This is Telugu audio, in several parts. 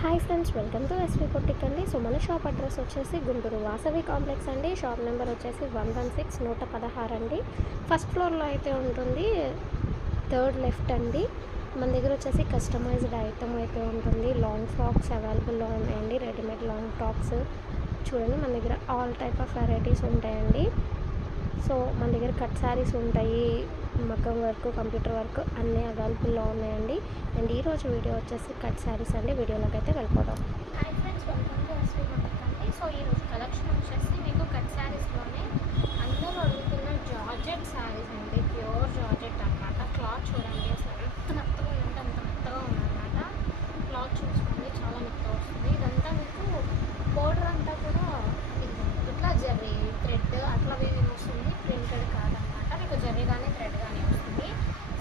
Hi friends, welcome to SV boutique అండి. సో మన షాప్ అడ్రస్ వచ్చేసి గుంటూరు వాసవి కాంప్లెక్స్ అండి. షాప్ నెంబర్ వచ్చేసి 116 అండి. ఫస్ట్ ఫ్లోర్లో అయితే ఉంటుంది, థర్డ్ లెఫ్ట్ అండి. మన దగ్గర వచ్చేసి కస్టమైజ్డ్ ఐటమ్ అయితే ఉంటుంది. లాంగ్ ఫ్రాక్స్ అవైలబుల్లో ఉన్నాయండి, రెడీమేడ్ లాంగ్ ఫ్రాక్స్. చూడండి, మన దగ్గర ఆల్ టైప్ ఆఫ్ వెరైటీస్ ఉంటాయండి. సో మన దగ్గర కట్ శారీస్ ఉంటాయి, మగ్గం వర్క్, కంప్యూటర్ వర్క్ అన్నీ అవైలబుల్లో ఉన్నాయండి. అండ్ ఈరోజు వీడియో వచ్చేసి కట్ శారీస్ అండి. వీడియోలోకి అయితే వెళ్ళిపోదాం. Hi friends, welcome to SV boutique అండి. సో ఈరోజు కలెక్షన్ వచ్చేసి మీకు కట్ శారీస్లోనే అందరూ అడుగుతున్న జార్జెట్ శారీస్ అండి. ప్యూర్ జార్జెట్ అన్నమాట. క్లాత్ చూడండి, అసలు ఎంత మెత్తగా ఉందంటే అంత మెత్తగా ఉందన్నమాట. క్లాత్ చూసుకోండి, చాలా మెత్తగా వస్తుంది. ఇదంతా మీకు బోర్డర్ అంతా కూడా ఇట్లా జర్రీ థ్రెడ్ అట్లా వస్తుంది, ప్రింటెడ్ కాదనమాట. మీకు జర్రీ కానీ థ్రెడ్ కానీ వస్తుంది.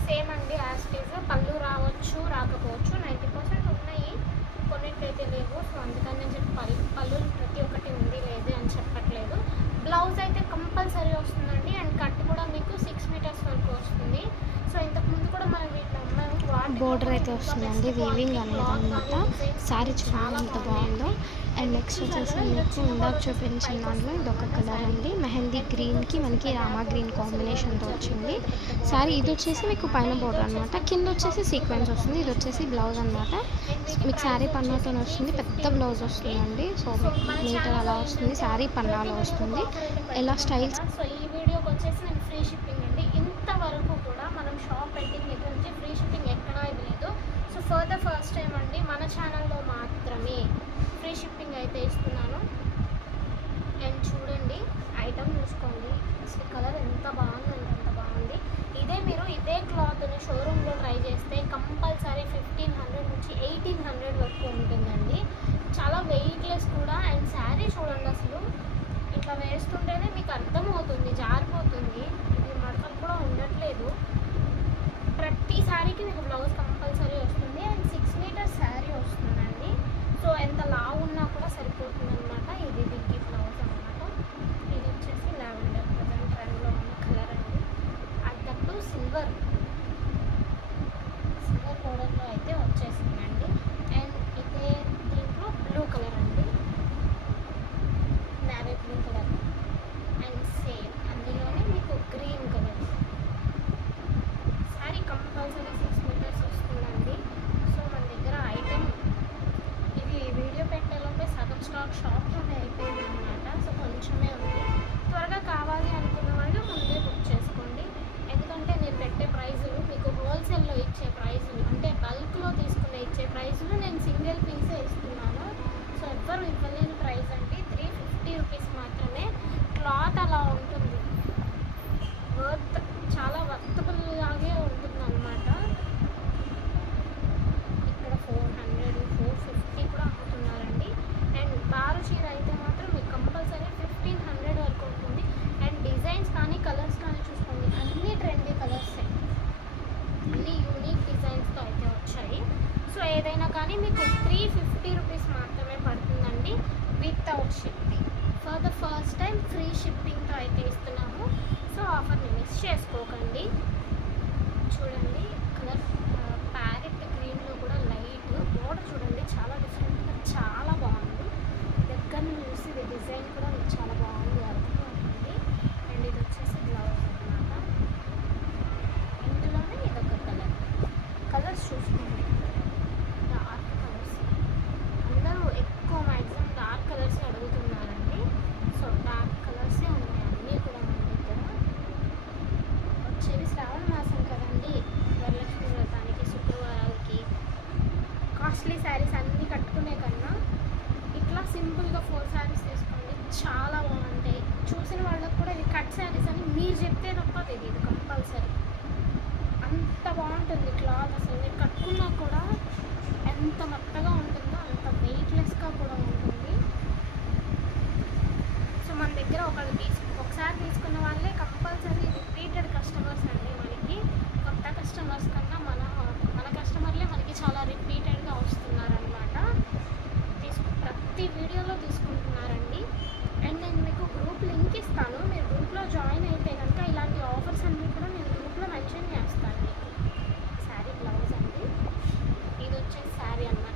సేమ్ అండి, యాజ్ టీజ్. పళ్ళు రావచ్చు, రాకపోవచ్చు. 90% ఉన్నాయి, కొన్నింటికైతే లేవు. సో అందుకని నేను చెప్పి పళ్ళు ప్రతి ఒక్కటి ఉంది లేదు అని చెప్పట్లేదు. బ్లౌజ్ అయితే కంపల్సరీ వస్తుందండి. అండ్ కట్ కూడా మీకు 6 మీటర్స్ వరకు వస్తుంది. సో ఇంతకుముందు కూడా మనం వీటిని అమ్మాము. బోర్డర్ అయితే వస్తుందండి, వీవింగ్ అనేది అనమాట. శారీ చూడండి ఎంత బాగుందో. అండ్ నెక్స్ట్ వచ్చేసి మీకు ఇందాక చూపించిన దాంట్లో ఇది ఒక కలర్ అండి, మెహందీ గ్రీన్కి మనకి రామా గ్రీన్ కాంబినేషన్తో వచ్చింది శారీ. ఇది వచ్చేసి మీకు పైన బోర్డర్ అనమాట, కింద వచ్చేసి సీక్వెన్స్ వస్తుంది. ఇది వచ్చేసి బ్లౌజ్ అనమాట. మీకు శారీ పన్నాతో వస్తుంది, పెద్ద బ్లౌజ్ వస్తుందండి. సో మీటర్ అలా వస్తుంది, శారీ పన్నాలో వస్తుంది. ఎలా స్టైల్స్. సో ఈ వీడియోకి వచ్చేసి నేను ఫ్రీ షిప్పింగ్ అండి. ఇంతవరకు కూడా మనం షాప్ పెట్టింగ్ దగ్గర నుంచి ఫ్రీ షిప్పింగ్ ఎక్కడా ఇవ్వలేదు. So for the first time అండి మన ఛానల్లో మాత్రమే ఫ్రీ షిప్పింగ్ అయితే ఇస్తున్నాను. అండ్ చూడండి, ఐటమ్ చూసుకోండి, అసలు కలర్ ఎంత బాగుందంటే అంత బాగుంది. మీరు ఇదే క్లాత్ని షోరూంలో ట్రై చేస్తే కంపల్సరీ 1500 నుంచి 1800 వరకు ఉంటుందండి. చాలా వెయిట్లెస్ కూడా. అండ్ శారీ చూడండి, అసలు ఇట్లా వేస్తుంటేనే మీకు అర్థమవుతుంది, జారిపోతుంది. ఇది మడతలు కూడా ఉండట్లేదు. ప్రతి శారీకి మీకు బ్లౌజ్ కంపల్సరీ వస్తుంది. అండ్ 6 మీటర్స్ శారీ వస్తుందండి. సో ఎంత లావు ఉన్నా కూడా సరిపోతుంది అనమాట. ఇది దీనికి బ్లౌజ్ అనమాట. ఇది వచ్చేసి లావెండర్, ప్రజెంట్ ట్రెండ్లో ఉన్న కలర్ అండి. అదట్టు సిల్వర్ పౌడర్లో అయితే వచ్చేసిందండి. అండ్ ఇదే దీంట్లో బ్లూ కలర్ అండి, navy blue colour. And same అందులోనే మీకు green colour. Sari compulsory 6 metres వస్తుందండి. సో మన దగ్గర ఐటమ్ ఇది వీడియో పెట్టేలోపే సగం స్టాక్ షాప్లోనే అయిపోయింది అనమాట. సో కొంచెమే ఉంది. త్వరగా కావాలి అనుకున్న వాళ్ళు ముందే బుక్ చేసుకోండి. ఎందుకంటే నేను పెట్టే ప్రైజులు మీకు హోల్సేల్లో ఇచ్చే ప్రైజులు, అంటే బల్క్లో తీసుకునే ఇచ్చే ప్రైజులు నేను సింగిల్ పీసే ఇస్తున్నాను. సో ఎవ్వరు ఇవ్వలేని ప్రైస్ అండి. 350 రూపీస్ మాత్రమే. క్లాత్ అలా ఉంటుంది, వర్త్, చాలా వర్తబుల్ లాగే ఉంటుంది అనమాట. ఇక్కడ 400, 450 కూడా అమ్ముతున్నారండి. అండ్ బారు చీర అయితే మాత్రం మీకు కంపల్సరీ 1500 వరకు ఉంటుంది. అండ్ డిజైన్స్ కానీ కలర్స్ కానీ చూసుకోండి, అన్నీ ట్రెండీ కలర్సే, అన్నీ యూనిక్ డిజైన్స్తో అయితే వచ్చాయి. సో ఏదైనా కానీ మీకు 350 రూపీస్ మాత్రమే పడుతుందండి, without shipping. For the first time free షిప్పింగ్తో అయితే ఇస్తున్నాము. సో ఆఫర్ని మిస్ చేసుకోకండి. చూడండి, కలర్ ప్యారెట్ గ్రీన్లో కూడా లైట్ బోర్డర్ చూడండి, చాలా డిఫరెంట్గా చాలా బాగుంది. దగ్గర చూసి ఇది డిజైన్ కూడా మీకు చాలా బాగుంది, అర్థమవుతుంది. అండ్ ఇది వచ్చేసి బ్లౌజ్ అనమాట. ఇందులోనే ఇదొక కలర్స్ చూసుకోండి, డార్క్ కలర్స్. అందరూ ఎక్కువ మ్యాక్సిమం డార్క్ కలర్స్ అడుగుతున్నారండి. సో డార్క్ కలర్సే ఉన్నాయి అన్నీ కూడా మన దగ్గర. వచ్చేది శ్రావణ మాసం కదండి, వరలక్ష్మి వ్రతానికి, శుక్రవారాలకి కాస్ట్లీ శారీస్ అన్నీ కట్టుకునే కన్నా ఇట్లా సింపుల్గా 4 శారీస్ తీసుకోండి, చాలా బాగుంటాయి. చూసిన వాళ్ళకి కూడా ఇది కట్ శారీస్ అని మీరు చెప్తే తప్ప తెలియదు. కంపల్సరీ అంత బాగుంటుంది క్లాత్. అసలు మీరు కట్టుకున్నా కూడా ఎంత మెత్తగా ఉంటుందో అంత వెయిట్లెస్గా కూడా ఉంటుంది. సో మన దగ్గర ఒకసారి తీసుకున్న వాళ్ళే కంపల్సరీ రిపీటెడ్ కస్టమర్స్ అండి. మనకి కొత్త కస్టమర్స్ కన్నా మన కస్టమర్లే మనకి చాలా రిపీటెడ్గా వస్తున్నారనమాట. ప్రతి వీడియోలో తీసుకుంటున్నారండి. అండ్ నేను మీకు గ్రూప్ లింక్ ఇస్తాను, మీరు గ్రూప్లో జాయిన్ అయితే కనుక ఇలాంటి ఆఫర్స్ అన్నీ కూడా నేను గ్రూప్లో మెన్షన్ చేస్తాను. మీకు శారీ బ్లౌజ్ అండి, ఇది వచ్చేసి శారీ అన్నమాట.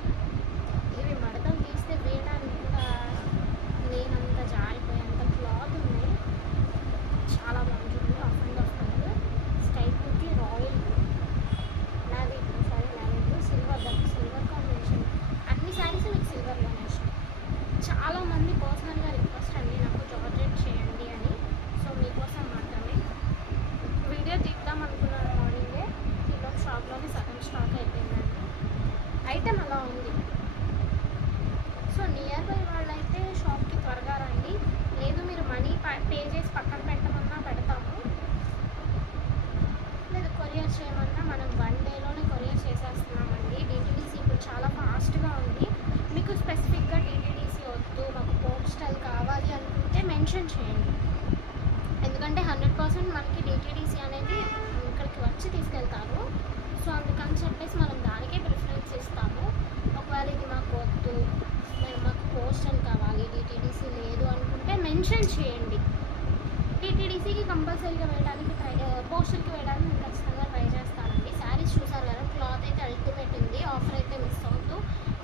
సిస్టమ్ అలా ఉంది. సో నియర్ బై వాళ్ళైతే షాప్కి త్వరగా రండి. లేదు మీరు మనీ పే చేసి పక్కన పెట్టమన్నా పెడతాము, లేదు కొరియర్ చేయమన్నా మనం 1 డేలోనే కొరియర్ చేసేస్తున్నామండి. డిటీడీసీ ఇప్పుడు చాలా ఫాస్ట్గా ఉంది. మీకు స్పెసిఫిక్గా డిటీడీసీ వద్దు, మాకు పోస్టల్ కావాలి అనుకుంటే మెన్షన్ చేయండి. ఎందుకంటే 100% మనకి డిటీడీసీ అనేది ఇక్కడికి వచ్చి తీసుకెళ్తారు. సో అందుకని చెప్పేసి మనం దానికే ప్రిఫరెన్స్ ఇస్తాము. ఒకవేళ ఇది మాకు వద్దు, మాకు పోస్టల్ కావాలి, డిటీడీసీ లేదు అనుకుంటే మెన్షన్ చేయండి. డిటీడీసీకి కంపల్సరీగా వేయడానికి పోస్టల్కి వేయడానికి నేను ఖచ్చితంగా ట్రై చేస్తానండి. శారీస్ చూసారు కదా, క్లాత్ అయితే అల్టిమేట్ ఉంది. ఆఫర్ అయితే మిస్ అవుతూ.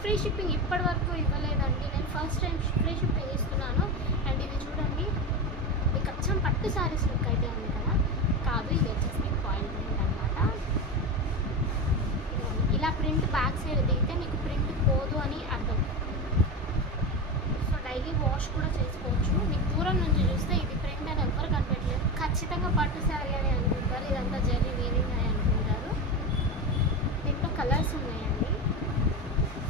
ఫ్రీ షిప్పింగ్ ఇప్పటి వరకు ఇవ్వలేదండి. నేను ఫస్ట్ టైం ఫ్రీ షిప్పింగ్ ఇస్తున్నాను. అండ్ ఇది చూడండి, మీకు అచ్చం పట్టు శారీస్ లుక్ అయితే ఉంది కదా, కాదు ఇది వచ్చేసి మీకు పాయింట్ ప్రింట్ అనమాట. ఇలా ప్రింట్ బ్యాక్ సైడ్ దిగితే మీకు ప్రింట్ పోదు అని అర్థం. సో డైలీ వాష్ కూడా చేసుకోవచ్చు. మీకు దూరం నుంచి చూస్తే ఇది ప్రింట్ అని ఎవ్వరు కనిపెట్టలేదు, ఖచ్చితంగా పట్టు శారీ అని అనుకుంటారు. ఇదంతా జరీ వీవింగ్ అని అనుకుంటారు. దీంట్లో కలర్స్ ఉన్నాయండి.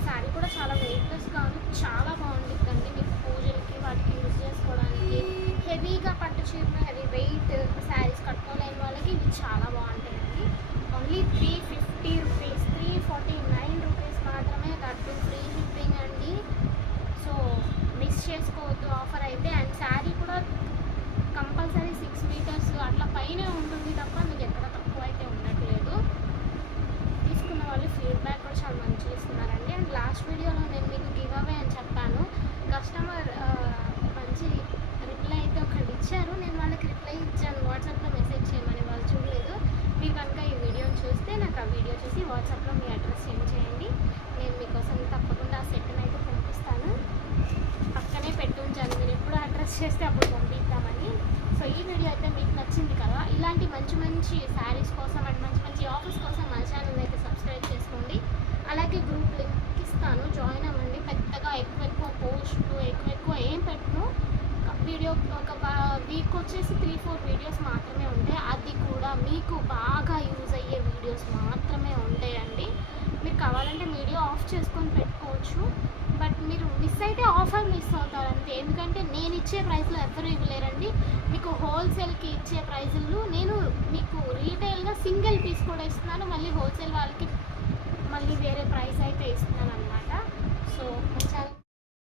శారీ కూడా చాలా వెయిట్లెస్గా ఉంది, చాలా బాగుంటుందండి. మీకు పూజలకి వాటికి యూజ్ చేసుకోవడానికి, హెవీగా పట్టు చీరలు హెవీ వెయిట్ శారీస్ కట్టుకోలేని వాళ్ళకి ఇవి చాలా బాగుంటాయండి. ఓన్లీ 350 రూపీస్, 349 రూపీస్ మాత్రమే, దట్టు ఫ్రీ షిప్పింగ్ అండి. సో మిస్ చేసుకోవద్దు ఆఫర్ అయితే. అండ్ శారీ కూడా కంపల్సరీ 6 మీటర్స్ అట్లా పైనే ఉంటుంది తప్ప మీకు ఎక్కడ తక్కువ అయితే ఉండట్లేదు. తీసుకున్న వాళ్ళు ఫీడ్బ్యాక్ కూడా చాలా మంచిగా ఇస్తున్నారండి. అండ్ లాస్ట్ వీడియోలో నేను మీకు గివ్ అవే అని చెప్పాను. కస్టమర్ మంచి రిప్లై అయితే ఒకటి ఇచ్చారు. నేను వాళ్ళకి రిప్లై ఇచ్చాను, వాట్సాప్లో మెసేజ్ చేయమని. వాళ్ళు చూడలేదు. మీరు కనుక ఈ వీడియోని చూస్తే నాకు ఆ వీడియో చూసి వాట్సాప్లో మీ అడ్రస్ సెండ్ చేయండి. నేను మీకోసం తప్పకుండా ఆ సెట్ని అయితే పంపిస్తాను. పక్కనే పెట్టుంచాను, మీరు ఎప్పుడు అడ్రస్ చేస్తే అప్పుడు పంపిస్తామని. సో ఈ వీడియో అయితే మీకు నచ్చింది కదా. ఇలాంటి మంచి మంచి శారీస్ కోసం అండ్ మంచి మంచి ఆఫర్స్ కోసం మన ఛానల్ అయితే సబ్స్క్రైబ్ చేసుకోండి. అలాగే గ్రూప్ లింక్ ఇస్తాను, జాయిన్ అవ్వండి. పెద్దగా ఎక్కువ పోస్ట్లు ఎక్కువ ఏం పెట్టను. వీడియో ఒక వీక్ వచ్చేసి 3-4 వీడియోస్ మాత్రమే ఉంటాయి. అది కూడా మీకు బాగా యూజ్ అయ్యే వీడియోస్ మాత్రమే ఉంటాయండి. మీరు కావాలంటే వీడియో ఆఫ్ చేసుకొని పెట్టుకోవచ్చు, బట్ మీరు మిస్ అయితే ఆఫర్ మిస్ అవుతారు అంతే. ఎందుకంటే నేను ఇచ్చే ప్రైస్లో ఎవరు ఇవ్వలేరండి. మీకు హోల్సేల్కి ఇచ్చే ప్రైజులు నేను మీకు రీటైల్గా సింగిల్ పీస్ కూడా ఇస్తున్నాను, మళ్ళీ హోల్సేల్ వాళ్ళకి మళ్ళీ వేరే ప్రైస్ అయితే ఇస్తున్నాను అనమాట. సో మన ఛానల్